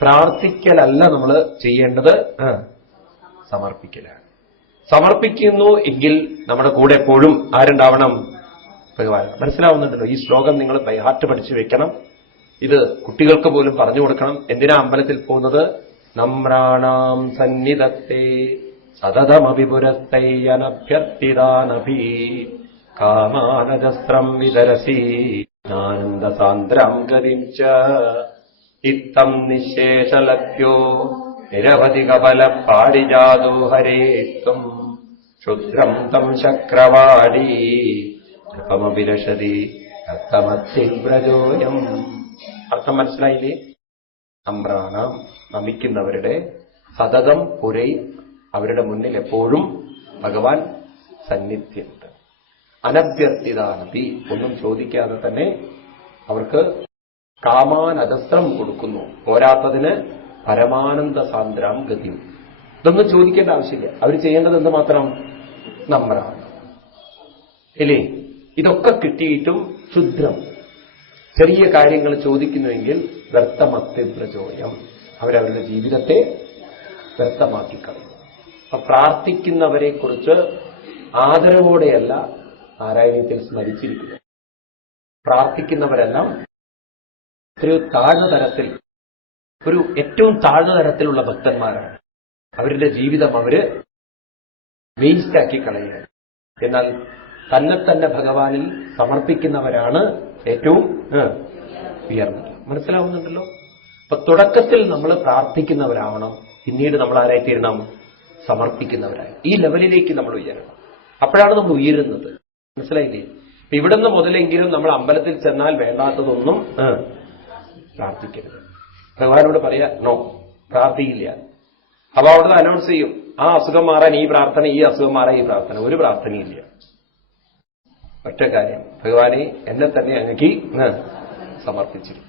പ്രാർത്ഥിക്കലല്ല നമ്മൾ ചെയ്യേണ്ടത് സമർപ്പിക്കലാണ്. സമർപ്പിക്കുന്നു എങ്കിൽ നമ്മുടെ കൂടെ എപ്പോഴും ആരുണ്ടാവണം? ഭഗവാൻ. മനസ്സിലാവുന്നുണ്ടല്ലോ ഈ ശ്ലോകം നിങ്ങൾ ബൈഹാർട്ട് പഠിച്ചു വെക്കണം. ഇത് കുട്ടികൾക്ക് പോലും പറഞ്ഞു കൊടുക്കണം. എന്തിനാ അമ്പലത്തിൽ പോകുന്നത്? നമ്രാണാം സന്നിധത്തെ സതതമഭിപുരത്തയ്യനഭ്യർത്ഥിതാനഭി കാമാനജസ്ത്രം വിതരസി ആനന്ദസാന്ദ്രം ഗതിം ച ഇത്തം നിശേഷലഭ്യോ. നിരവധി കപല പാടിജാതോ ഹരേത്വം ക്ഷുദ്രം തം ചക്രവാടി നൃപമഭിലഷതി അർത്ഥമത്യബ്രജോയം അർത്ഥം മനസ്സിലായില്ലേ? നമ്രാണാം നമിക്കുന്നവരുടെ സതതം പുരൈ അവരുടെ മുന്നിൽ എപ്പോഴും ഭഗവാൻ സന്നിധ്യമുണ്ട് അനഭ്യർത്ഥിതാനതി ഒന്നും ചോദിക്കാതെ തന്നെ അവർക്ക് കാമാനദസ്ത്രം കൊടുക്കുന്നു. പോരാത്തതിന് പരമാനന്ദ സാന്ദ്രാം ഗതി. ഇതൊന്നും ചോദിക്കേണ്ട ആവശ്യമില്ല. അവർ ചെയ്യേണ്ടത് എന്ത് മാത്രം നമ്രാണ് ഇല്ലേ? ഇതൊക്കെ കിട്ടിയിട്ടും ക്ഷുദ്രം. ചെറിയ കാര്യങ്ങൾ ചോദിക്കുന്നുവെങ്കിൽ വ്യർത്ഥമത്യബ്രജോയം അവരവരുടെ ജീവിതത്തെ വ്യർത്ഥമാക്കി കളയും. അപ്പൊ പ്രാർത്ഥിക്കുന്നവരെ കുറിച്ച് ആദരവോടെയല്ല നാരായണീയത്തിൽ സ്മരിച്ചിരിക്കുന്നു പ്രാർത്ഥിക്കുന്നവരെല്ലാം ഒരു താഴ്ന്ന തരത്തിൽ ഒരു ഏറ്റവും താഴ്ന്ന തരത്തിലുള്ള ഭക്തന്മാരാണ്. അവരുടെ ജീവിതം അവർ വേസ്റ്റാക്കി കളയുകയാണ് എന്നാൽ തന്നെ തന്നെ ഭഗവാനിൽ സമർപ്പിക്കുന്നവരാണ് ഏറ്റവും ഉയർന്നത്. മനസ്സിലാവുന്നുണ്ടല്ലോ? അപ്പൊ തുടക്കത്തിൽ നമ്മൾ പ്രാർത്ഥിക്കുന്നവരാവണം. പിന്നീട് നമ്മൾ ആരായി തീരണം സമർപ്പിക്കുന്നവരായി. ഈ ലെവലിലേക്ക് നമ്മൾ ഉയരണം. അപ്പോഴാണ് നമ്മൾ ഉയരുന്നത്. മനസ്സിലായില്ലേ? ഇവിടുന്ന് മുതലെങ്കിലും നമ്മൾ അമ്പലത്തിൽ ചെന്നാൽ വേണ്ടാത്തതൊന്നും പ്രാർത്ഥിക്കരുത്. ഭഗവാനോട് പറയാ നോ പ്രാർത്ഥിക്കില്ല അപ്പൊ അവിടുന്ന് അനൗൺസ് ചെയ്യും ആ അസുഖം മാറാൻ ഈ പ്രാർത്ഥന ഈ അസുഖം മാറാൻ ഈ പ്രാർത്ഥന. ഒരു പ്രാർത്ഥനയില്ല ഒറ്റ കാര്യം ഭഗവാനെ എന്നെ തന്നെ അങ്ങക്ക് സമർപ്പിച്ചിരുന്നു.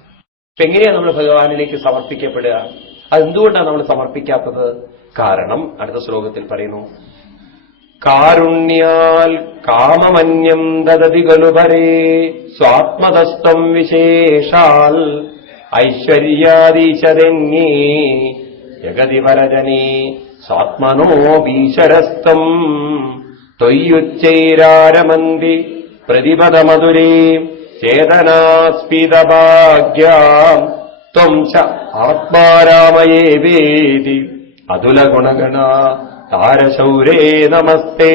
അപ്പൊ എങ്ങനെയാണ് നമ്മൾ ഭഗവാനിലേക്ക് സമർപ്പിക്കപ്പെടുക? അതെന്തുകൊണ്ടാണ് നമ്മൾ സമർപ്പിക്കാത്തത്? കാരണം അടുത്ത ശ്ലോകത്തിൽ പറയുന്നു കാരുണ്യാൽ കാമമന്യം ദദതി ഗലുഭരേ സ്വാത്മതസ്ഥം വിശേഷാൽ ഐശ്വര്യാദീശരണ്യേ ജഗതി വരജനേ സ്വാത്മനോ ഭീശരസ്തം ത്വയ്യുച്ചൈരാരമന്തി പ്രതിപദമധുരീ ചേതനാസ്പിതഭാഗ്യാം. ത്വം ച ആത്മാരാമയേ വേദി. അതുലഗുണഗണ താരശൗരേ നമസ്തേ.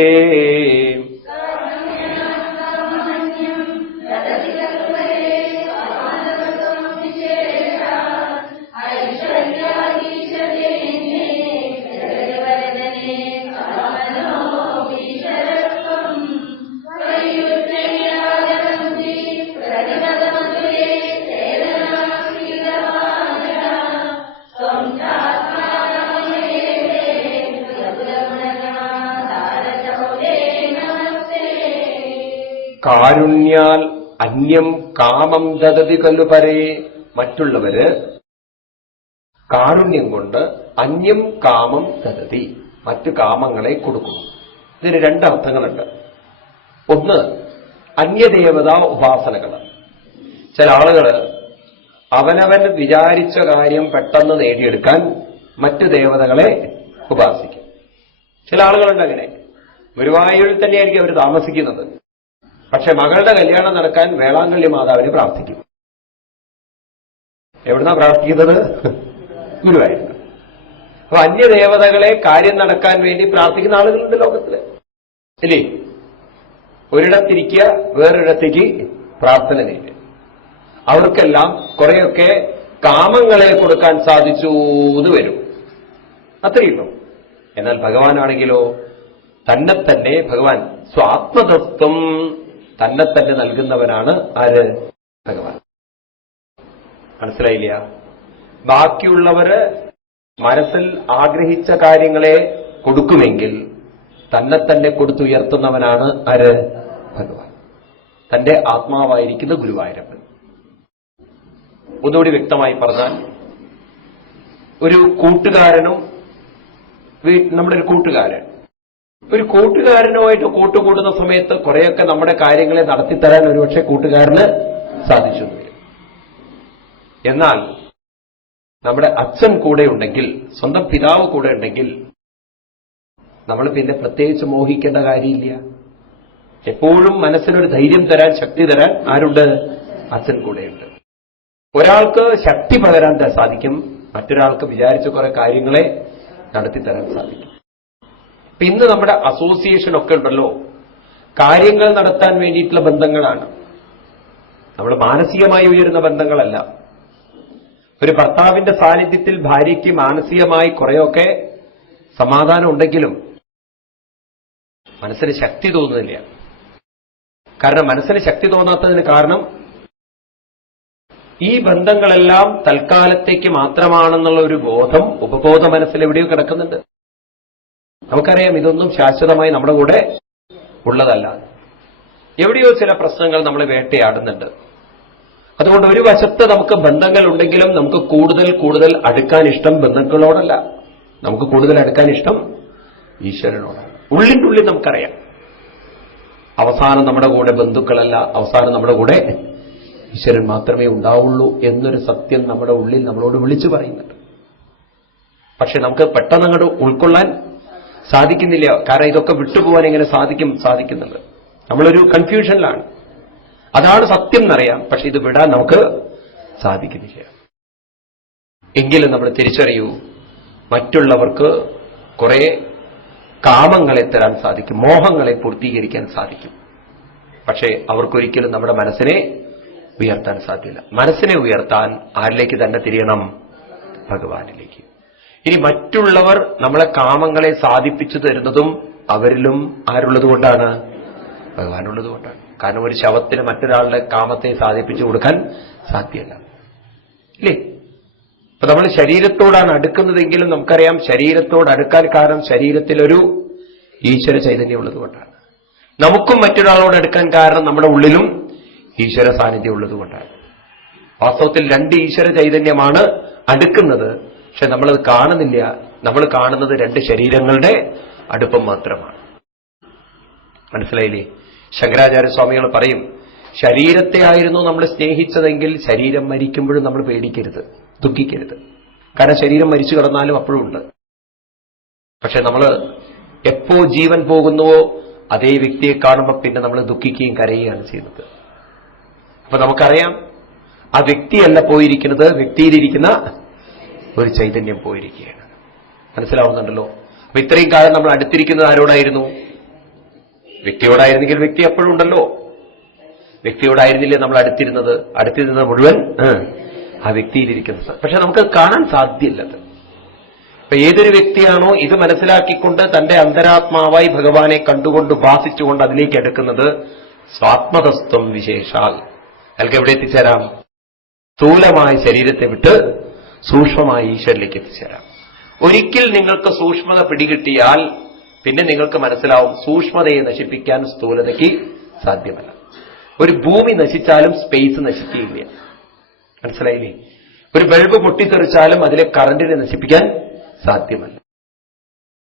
കാരുണ്യാൽ അന്യം കാമം ദദതി കല്ലുപരേ മറ്റുള്ളവര് കാരുണ്യം കൊണ്ട് അന്യം കാമം ദതതി മറ്റു കാമങ്ങളെ കൊടുക്കുന്നു. ഇതിന് രണ്ടർത്ഥങ്ങളുണ്ട് ഒന്ന് അന്യദേവതാ ഉപാസനകൾ. ചില ആളുകൾ അവനവൻ വിചാരിച്ച കാര്യം പെട്ടെന്ന് നേടിയെടുക്കാൻ മറ്റു ദേവതകളെ ഉപാസിക്കും. ചില ആളുകളുണ്ട് അങ്ങനെ. ഗുരുവായൂരിൽ തന്നെയായിരിക്കും അവർ താമസിക്കുന്നത്. പക്ഷെ മകളുടെ കല്യാണം നടക്കാൻ വേളാങ്കള്ളി മാതാവിനെ പ്രാർത്ഥിക്കും. എവിടുന്നാ പ്രാർത്ഥിക്കുന്നത്? ഗുരുവായിരുന്നു. അപ്പൊ അന്യദേവതകളെ കാര്യം നടക്കാൻ വേണ്ടി പ്രാർത്ഥിക്കുന്ന ആളുകളുണ്ട് ലോകത്തിൽ. ഇല്ലേ? ഒരിടത്തിരിക്കുക വേറൊരിടത്തേക്ക് പ്രാർത്ഥന നേരി അവർക്കെല്ലാം കുറെയൊക്കെ കാമങ്ങളെ കൊടുക്കാൻ സാധിച്ചു എന്ന് വരും. അത്രയുള്ളൂ എന്നാൽ ഭഗവാനാണെങ്കിലോ തന്നെ തന്നെ ഭഗവാൻ സ്വാത്മതത്വം തന്നെ തന്നെ നൽകുന്നവനാണ് ആര്? ഭഗവാൻ. മനസ്സിലായില്ല? ബാക്കിയുള്ളവര് മനസ്സിൽ ആഗ്രഹിച്ച കാര്യങ്ങളെ കൊടുക്കുമെങ്കിൽ തന്നെ തന്നെ കൊടുത്തുയർത്തുന്നവനാണ് ആര്? ഭഗവാൻ. തന്റെ ആത്മാവായിരിക്കുന്ന ഗുരുവായൂരപ്പൻ. ഒന്നുകൂടി വ്യക്തമായി പറഞ്ഞാൽ ഒരു കൂട്ടുകാരനും നമ്മുടെ ഒരു കൂട്ടുകാരൻ ഒരു കൂട്ടുകാരനുമായിട്ട് കൂട്ടുകൂടുന്ന സമയത്ത് കുറെയൊക്കെ നമ്മുടെ കാര്യങ്ങളെ നടത്തിത്തരാൻ ഒരുപക്ഷെ കൂട്ടുകാരന് സാധിച്ചു എന്നാൽ നമ്മുടെ അച്ഛൻ കൂടെ ഉണ്ടെങ്കിൽ സ്വന്തം പിതാവ് കൂടെ ഉണ്ടെങ്കിൽ നമ്മൾ പിന്നെ പ്രത്യേകിച്ച് മോഹിക്കേണ്ട കാര്യമില്ല. എപ്പോഴും മനസ്സിനൊരു ധൈര്യം തരാൻ ശക്തി തരാൻ ആരുണ്ട്? അച്ഛൻ കൂടെയുണ്ട് ഒരാൾക്ക് ശക്തി പകരാൻ സാധിക്കും മറ്റൊരാൾക്ക് വിചാരിച്ച കുറെ കാര്യങ്ങളെ നടത്തിത്തരാൻ സാധിക്കും. ഇപ്പൊ ഇന്ന് നമ്മുടെ അസോസിയേഷൻ ഒക്കെ ഉണ്ടല്ലോ. കാര്യങ്ങൾ നടത്താൻ വേണ്ടിയിട്ടുള്ള ബന്ധങ്ങളാണ്. നമ്മൾ മാനസികമായി ഉയരുന്ന ബന്ധങ്ങളല്ല. ഒരു ഭർത്താവിന്റെ സാന്നിധ്യത്തിൽ ഭാര്യയ്ക്ക് മാനസികമായി കുറെയൊക്കെ സമാധാനം ഉണ്ടെങ്കിലും മനസ്സിന് ശക്തി തോന്നുന്നില്ല. കാരണം മനസ്സിന് ശക്തി തോന്നാത്തതിന് കാരണം ഈ ബന്ധങ്ങളെല്ലാം തൽക്കാലത്തേക്ക് മാത്രമാണെന്നുള്ള ഒരു ബോധം ഉപബോധ മനസ്സിൽ എവിടെയോ കിടക്കുന്നുണ്ട്. നമുക്കറിയാം ഇതൊന്നും ശാശ്വതമായി നമ്മുടെ കൂടെ ഉള്ളതല്ല. എവിടെയോ ചില പ്രശ്നങ്ങൾ നമ്മൾ വേട്ടയാടുന്നുണ്ട്. അതുകൊണ്ട് ഒരു വശത്ത് നമുക്ക് ബന്ധങ്ങൾ ഉണ്ടെങ്കിലും നമുക്ക് കൂടുതൽ കൂടുതൽ അടുക്കാൻ ഇഷ്ടം ബന്ധങ്ങളോടല്ല. നമുക്ക് കൂടുതൽ അടുക്കാൻ ഇഷ്ടം ഈശ്വരനോടാണ്. ഉള്ളിന്റെ ഉള്ളിൽ നമുക്കറിയാം. അവസാനം നമ്മുടെ കൂടെ ബന്ധുക്കളല്ല അവസാനം നമ്മുടെ കൂടെ ഈശ്വരൻ മാത്രമേ ഉണ്ടാവുള്ളൂ എന്നൊരു സത്യം നമ്മുടെ ഉള്ളിൽ നമ്മളോട് വിളിച്ചു പറയുന്നുണ്ട്. പക്ഷെ നമുക്ക് പെട്ടെന്ന് അങ്ങോട്ട് ഉൾക്കൊള്ളാൻ സാധിക്കുന്നില്ല. കാരണം ഇതൊക്കെ വിട്ടുപോകാൻ എങ്ങനെ സാധിക്കും? സാധിക്കുന്നുണ്ട്. നമ്മളൊരു കൺഫ്യൂഷനിലാണ് അതാണ് സത്യം എന്നറിയാം. പക്ഷെ ഇത് വിടാൻ നമുക്ക് സാധിക്കുന്നില്ല. എങ്കിലും നമ്മൾ തിരിച്ചറിയൂ മറ്റുള്ളവർക്ക് കുറെ കാമങ്ങളെ തരാൻ സാധിക്കും. മോഹങ്ങളെ പൂർത്തീകരിക്കാൻ സാധിക്കും. പക്ഷേ അവർക്കൊരിക്കലും നമ്മുടെ മനസ്സിനെ ഉയർത്താൻ സാധ്യല്ല. മനസ്സിനെ ഉയർത്താൻ ആരിലേക്ക് തന്നെ തിരിയണം? ഭഗവാനിലേക്ക്. ഇനി മറ്റുള്ളവർ നമ്മളെ കാമങ്ങളെ സാധിപ്പിച്ചു തരുന്നതും അവരിലും ആരുള്ളത് കൊണ്ടാണ് ഭഗവാനുള്ളത് കൊണ്ടാണ് കാരണം ഒരു ശവത്തിന് മറ്റൊരാളുടെ കാമത്തെ സാധിപ്പിച്ചു കൊടുക്കാൻ സാധ്യമല്ല. ഇല്ലേ? അപ്പൊ നമ്മൾ ശരീരത്തോടാണ് അടുക്കുന്നതെങ്കിലും നമുക്കറിയാം ശരീരത്തോട് അടുക്കാൻ കാരണം ശരീരത്തിലൊരു ഈശ്വര ചൈതന്യം ഉള്ളത് കൊണ്ടാണ് നമുക്കും മറ്റൊരാളോട് അടുക്കാൻ കാരണം നമ്മുടെ ഉള്ളിലും ഈശ്വര സാന്നിധ്യം ഉള്ളത് കൊണ്ടാണ് വാസ്തവത്തിൽ രണ്ട് ഈശ്വര ചൈതന്യമാണ് അടുക്കുന്നത്. പക്ഷെ നമ്മളത് കാണുന്നില്ല. നമ്മൾ കാണുന്നത് രണ്ട് ശരീരങ്ങളുടെ അടുപ്പം മാത്രമാണ്. മനസ്സിലായില്ലേ? ശങ്കരാചാര്യ സ്വാമികൾ പറയും ശരീരത്തെ ആയിരുന്നു നമ്മൾ സ്നേഹിച്ചതെങ്കിൽ ശരീരം മരിക്കുമ്പോഴും നമ്മൾ പേടിക്കരുത് ദുഃഖിക്കരുത്. കാരണം ശരീരം മരിച്ചു കിടന്നാലും അപ്പോഴും ഉണ്ട്. പക്ഷെ നമ്മൾ എപ്പോ ജീവൻ പോകുന്നുവോ അതേ വ്യക്തിയെ കാണുമ്പോൾ പിന്നെ നമ്മൾ ദുഃഖിക്കുകയും കരയുകയാണ് ചെയ്യുന്നത്. അപ്പൊ നമുക്കറിയാം ആ വ്യക്തിയല്ല പോയിരിക്കുന്നത് വ്യക്തിയിലിരിക്കുന്ന ഒരു ചൈതന്യം പോയിരിക്കുകയാണ്. മനസ്സിലാവുന്നുണ്ടല്ലോ? അപ്പൊ ഇത്രയും കാലം നമ്മൾ അടുത്തിരിക്കുന്നത് ആരോടായിരുന്നു? വ്യക്തിയോടായിരുന്നെങ്കിൽ വ്യക്തി എപ്പോഴും ഉണ്ടല്ലോ. വ്യക്തിയോടായിരുന്നില്ലേ നമ്മൾ അടുത്തിരുന്നത്? അടുത്തിരുന്നത് മുഴുവൻ ആ, വ്യക്തിയിലിരിക്കുന്നത്. പക്ഷെ നമുക്ക് കാണാൻ സാധ്യമല്ലത്. അപ്പൊ ഏതൊരു വ്യക്തിയാണോ ഇത് മനസ്സിലാക്കിക്കൊണ്ട് തന്റെ അന്തരാത്മാവായി ഭഗവാനെ കണ്ടുകൊണ്ട് ഉപാസിച്ചുകൊണ്ട് അതിലേക്ക് എടുക്കുന്നത് സ്വാത്മതസ്ത്വം വിശേഷാൽ. അയാൾക്ക് എവിടെ എത്തിച്ചേരാം? സ്ഥൂലമായ ശരീരത്തെ വിട്ട് സൂക്ഷ്മമായ ഈശ്വരിലേക്ക് എത്തിച്ചേരാം. ഒരിക്കൽ നിങ്ങൾക്ക് സൂക്ഷ്മത പിടികിട്ടിയാൽ പിന്നെ നിങ്ങൾക്ക് മനസ്സിലാവും സൂക്ഷ്മതയെ നശിപ്പിക്കാൻ സ്ഥൂലതയ്ക്ക് സാധ്യമല്ല. ഒരു ഭൂമി നശിച്ചാലും സ്പേസ് നശിക്കുകയില്ല. മനസ്സിലായില്ലേ? ഒരു ബൾബ് പൊട്ടിത്തെറിച്ചാലും അതിലെ കറണ്ടിനെ നശിപ്പിക്കാൻ സാധ്യമല്ല.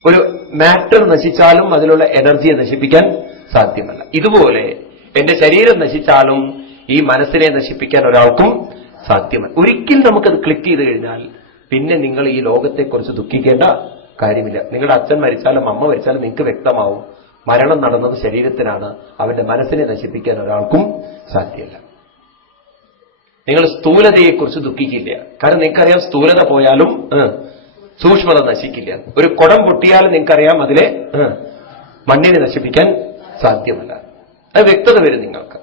ഒരു മാറ്റർ നശിച്ചാലും അതിലുള്ള എനർജിയെ നശിപ്പിക്കാൻ സാധ്യമല്ല. ഇതുപോലെ എന്റെ ശരീരം നശിച്ചാലും ഈ മനസ്സിനെ നശിപ്പിക്കാൻ ഒരാൾക്കും സാധ്യമല്ല. ഒരിക്കൽ നമുക്കത് ക്ലിക്ക് ചെയ്ത് കഴിഞ്ഞാൽ പിന്നെ നിങ്ങൾ ഈ ലോകത്തെക്കുറിച്ച് ദുഃഖിക്കേണ്ട കാര്യമില്ല. നിങ്ങളുടെ അച്ഛൻ മരിച്ചാലും അമ്മ മരിച്ചാലും നിങ്ങൾക്ക് വ്യക്തമാവും മരണം നടന്നത് ശരീരത്തിനാണ്. അവന്റെ മനസ്സിനെ നശിപ്പിക്കാൻ ഒരാൾക്കും സാധ്യമല്ല. നിങ്ങൾ സ്ഥൂലതയെക്കുറിച്ച് ദുഃഖിക്കില്ല. കാരണം നിങ്ങൾക്കറിയാം സ്ഥൂലത പോയാലും സൂക്ഷ്മത നശിക്കില്ല. ഒരു കുടം പൊട്ടിയാലും നിങ്ങൾക്കറിയാം അതിലെ മണ്ണിനെ നശിപ്പിക്കാൻ സാധ്യമല്ല. അത് വ്യക്തത വരും നിങ്ങൾക്ക്.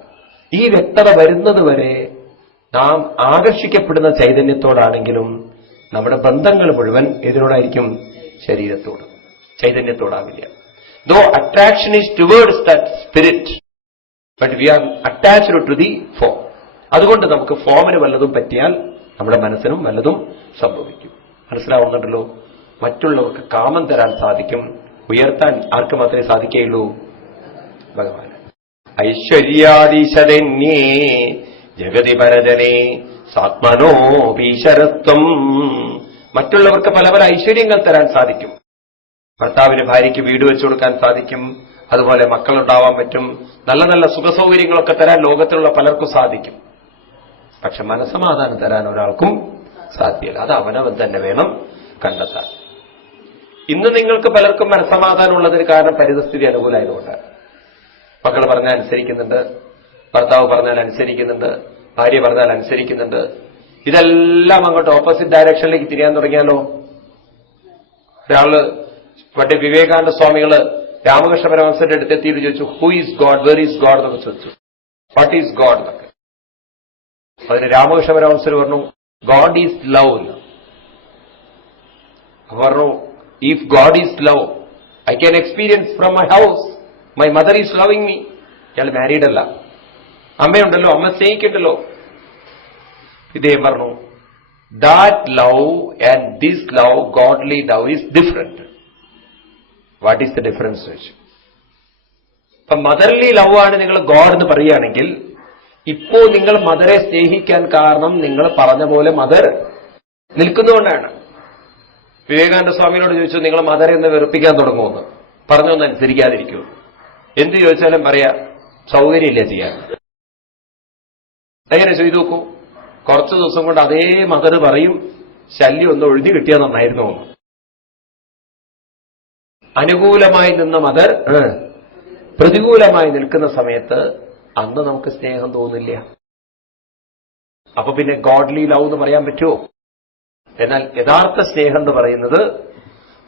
ഈ വ്യക്തത വരുന്നത് വരെ നാം ആകർഷിക്കപ്പെടുന്ന ചൈതന്യത്തോടാണെങ്കിലും നമ്മുടെ ബന്ധങ്ങൾ മുഴുവൻ എതിനോടായിരിക്കും ശരീരത്തോട്. ചൈതന്യത്തോടാവില്ല. Though attraction is towards that spirit but we are attached to the form അതുകൊണ്ട് നമുക്ക് ഫോമിന് വല്ലതും പറ്റിയാൽ നമ്മുടെ മനസ്സിനും വല്ലതും സംഭവിക്കും. മനസ്സിലാവുന്നുണ്ടല്ലോ? മറ്റുള്ളവർക്ക് കാമം തരാൻ സാധിക്കും. ഉയർത്താൻ ആർക്ക് മാത്രമേ സാധിക്കുകയുള്ളൂ? ഭഗവാൻ ഐശ്വര്യാദീശതന്യേ ജഗതി പരജനെ സാത്മനോപീശരത്വം മറ്റുള്ളവർക്ക് പല പല ഐശ്വര്യങ്ങൾ തരാൻ സാധിക്കും. ഭർത്താവിന് ഭാര്യയ്ക്ക് വീട് വെച്ചു കൊടുക്കാൻ സാധിക്കും. അതുപോലെ മക്കളുണ്ടാവാൻ പറ്റും. നല്ല നല്ല സുഖസൗകര്യങ്ങളൊക്കെ തരാൻ ലോകത്തിലുള്ള പലർക്കും സാധിക്കും. പക്ഷെ മനസമാധാനം തരാൻ ഒരാൾക്കും സാധ്യമല്ല അത് അവനവൻ തന്നെ വേണം കണ്ടെത്താൻ. ഇന്ന് നിങ്ങൾക്ക് പലർക്കും മനസ്സമാധാനം ഉള്ളതിന് കാരണം പരിതസ്ഥിതി അനുകൂലമായതുകൊണ്ടാണ്. മക്കൾ പറഞ്ഞാൽ അനുസരിക്കുന്നുണ്ട് ഭർത്താവ് പറഞ്ഞാൽ അനുസരിക്കുന്നുണ്ട് ഭാര്യ പറഞ്ഞാൽ അനുസരിക്കുന്നുണ്ട് ഇതെല്ലാം അങ്ങോട്ട് ഓപ്പോസിറ്റ് ഡയറക്ഷനിലേക്ക് തിരിയാൻ തുടങ്ങിയാലോ? ഒരാൾ പണ്ട് വിവേകാനന്ദ സ്വാമികൾ രാമകൃഷ്ണ പരമഹംസന്റെ അടുത്തെത്തിയിട്ട് ചോദിച്ചു who is God where is God എന്നൊക്കെ ചോദിച്ചു. വാട്ട് ഈസ് ഗോഡ് എന്നൊക്കെ. അതിന് രാമകൃഷ്ണ പരമഹംസർ പറഞ്ഞു ഗോഡ് ഈസ് ലവ് എന്ന് പറഞ്ഞു if God is love I can experience from my house my mother is loving me ഇയാൾ മാരീഡ് അല്ല. അമ്മയുണ്ടല്ലോ അമ്മ സ്നേഹിക്കട്ടല്ലോ. ഇദ്ദേഹം പറഞ്ഞു that love and this love godly love is different what is the difference വെച്ചു? ഇപ്പൊ മദർലി ലവ് ആണ് നിങ്ങൾ ഗോഡ് എന്ന് പറയുകയാണെങ്കിൽ ഇപ്പോ നിങ്ങൾ മദറെ സ്നേഹിക്കാൻ കാരണം നിങ്ങൾ പറഞ്ഞ പോലെ മദർ നിൽക്കുന്നതുകൊണ്ടാണ്. വിവേകാനന്ദ സ്വാമിയോട് ചോദിച്ചു നിങ്ങൾ മദറെ എന്ന് വെറുപ്പിക്കാൻ തുടങ്ങുമെന്ന് പറഞ്ഞൊന്ന് അനുസരിക്കാതിരിക്കൂ. എന്ത് ചോദിച്ചാലും പറയാ സൗകര്യമില്ല ചെയ്യാൻ. എങ്ങനെ ചെയ്തു നോക്കൂ? കുറച്ചു ദിവസം കൊണ്ട് അതേ മകർ പറയും ശല്യം ഒന്ന് ഒഴിഞ്ഞു കിട്ടിയാൽ നന്നായിരുന്നു അനുകൂലമായി നിന്ന മകർ പ്രതികൂലമായി നിൽക്കുന്ന സമയത്ത് അന്ന് നമുക്ക് സ്നേഹം തോന്നില്ല. അപ്പൊ പിന്നെ ഗോഡ്ലി ലവ് എന്ന് പറയാൻ പറ്റുമോ? എന്നാൽ യഥാർത്ഥ സ്നേഹം എന്ന് പറയുന്നത്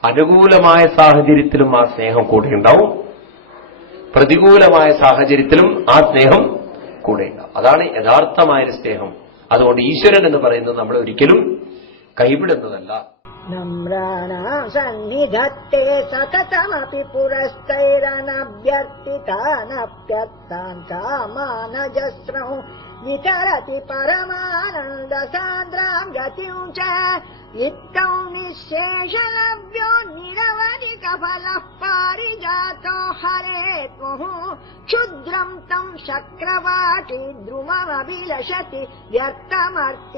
അനുകൂലമായ സാഹചര്യത്തിലും ആ സ്നേഹം കൂടെ ഉണ്ടാവും. പ്രതികൂലമായ സാഹചര്യത്തിലും ആ സ്നേഹം കൂടെ ഉണ്ടാവും അതാണ് യഥാർത്ഥമായൊരു സ്നേഹം അതുകൊണ്ട് ഈശ്വരൻ എന്ന് പറയുന്നത് നമ്മൾ ഒരിക്കലും കൈവിടുന്നതല്ല नम्राणाम् सन्निधत्ते सततमपि पुरस्तैरनभ्यर्थितानप्यर्थान् कामानजस्रौ वितरति परमानन्दसान्द्राम् गतिम् च इत्थौ निःशेषलभ्यो निरवधिकफलः पारिजातो हरे त्वः। क्षुद्रम् तम् शक्रवाटी द्रुममभिलषति व्यर्थमर्तिरजोऽयम्